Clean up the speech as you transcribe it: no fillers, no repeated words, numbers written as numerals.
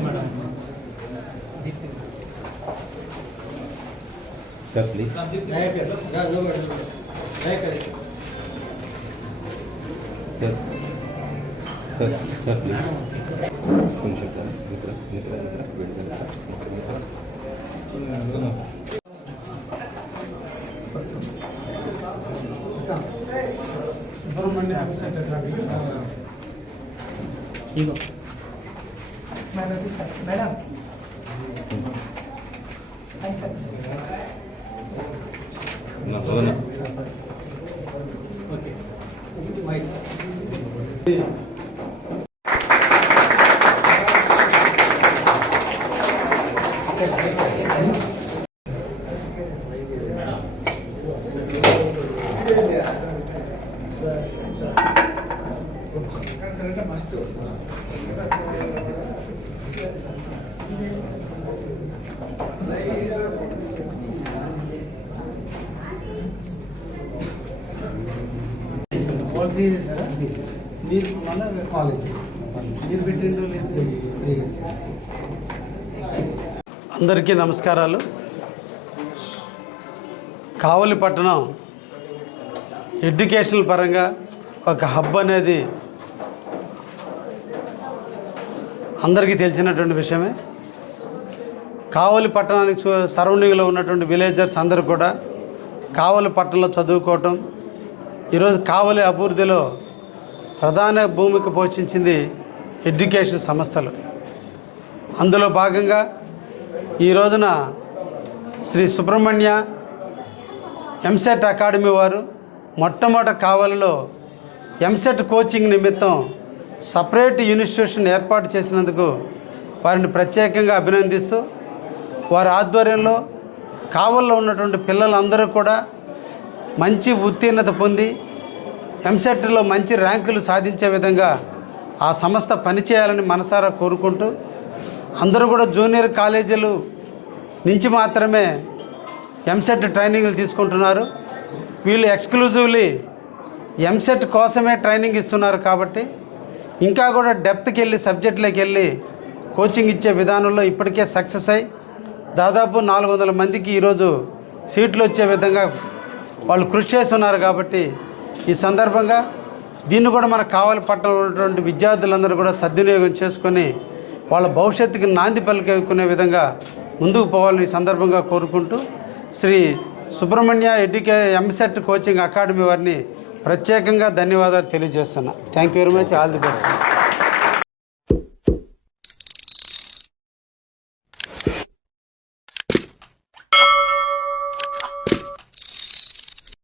Madam sir please sir sir sir please कोण शकता मित्र मित्र Subramanya madam okay అందరికీ నమస్కారాలు. కావలి పట్టణం ఎడ్యుకేషనల్ పరంగా ఒక హబ్ అనేది అందరికీ తెలిసినటువంటి విషయమే. కావలి పట్టణానికి సరౌండింగ్లో ఉన్నటువంటి విలేజర్స్ అందరూ కూడా కావలి పట్టణంలో చదువుకోవటం, ఈరోజు కావలి అభివృద్ధిలో ప్రధాన భూమిక పోషించింది ఎడ్యుకేషన్ సంస్థలు. అందులో భాగంగా ఈ రోజున శ్రీ సుబ్రహ్మణ్య ఎంసెట్ అకాడమీ వారు మొట్టమొదట కావలిలో ఎంసెట్ కోచింగ్ నిమిత్తం సపరేట్ ఇన్స్టిట్యూషన్ ఏర్పాటు చేసినందుకు వారిని ప్రత్యేకంగా అభినందిస్తూ, వారి ఆధ్వర్యంలో కావలిలో ఉన్నటువంటి పిల్లలందరూ కూడా మంచి ఉత్తీర్ణత పొంది ఎంసెట్లో మంచి ర్యాంకులు సాధించే విధంగా ఆ సంస్థ పనిచేయాలని మనసారా కోరుకుంటూ, అందరూ కూడా జూనియర్ కాలేజీలు నుంచి మాత్రమే ఎంసెట్ ట్రైనింగ్లు తీసుకుంటున్నారు. వీళ్ళు ఎక్స్క్లూజివ్లీ ఎంసెట్ కోసమే ట్రైనింగ్ ఇస్తున్నారు. కాబట్టి ఇంకా కూడా డెప్త్కి వెళ్ళి సబ్జెక్టులోకి వెళ్ళి కోచింగ్ ఇచ్చే విధానంలో ఇప్పటికే సక్సెస్ అయ్యి దాదాపు 400 మందికి ఈరోజు సీట్లు వచ్చే విధంగా వాళ్ళు కృషి చేస్తున్నారు. కాబట్టి ఈ సందర్భంగా దీన్ని కూడా మన కావలి పట్టణంలో ఉన్నటువంటి విద్యార్థులందరూ కూడా సద్వినియోగం చేసుకొని వాళ్ళ భవిష్యత్తుకి నాంది పలికే విధంగా ముందుకు పోవాలని ఈ సందర్భంగా కోరుకుంటూ, శ్రీ సుబ్రహ్మణ్య ఎంసెట్ కోచింగ్ అకాడమీ వారిని ప్రత్యేకంగా ధన్యవాదాలు తెలియజేస్తున్నా. Thank you very much. All the best.